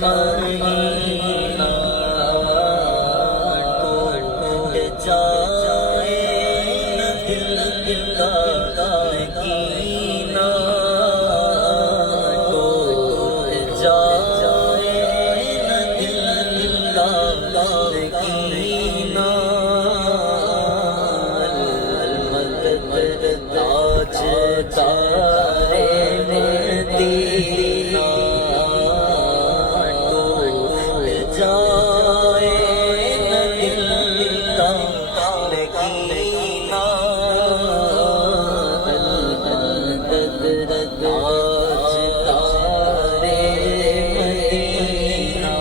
महीना टूट जाए न दिल का कीना टूट जाए न दिल का कीना मदद ताज तारे मदीना टूट जाए न दिल का कीना मदद ताज तारे मदीना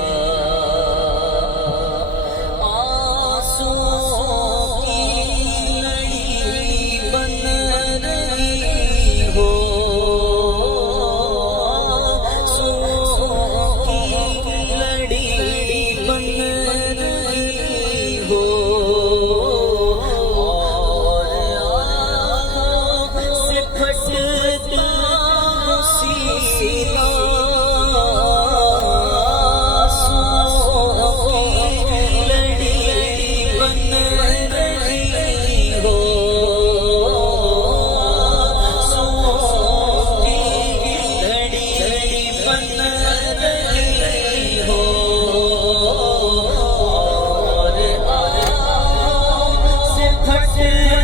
आंसुओं की लड़ी बन रही हो आंसुओं की लड़ी बन रही हो और आँखों से फटता सीना आंसुओं की लड़ी बन रही हो आंसुओं की लड़ी बन रही हो और आँखों से फटता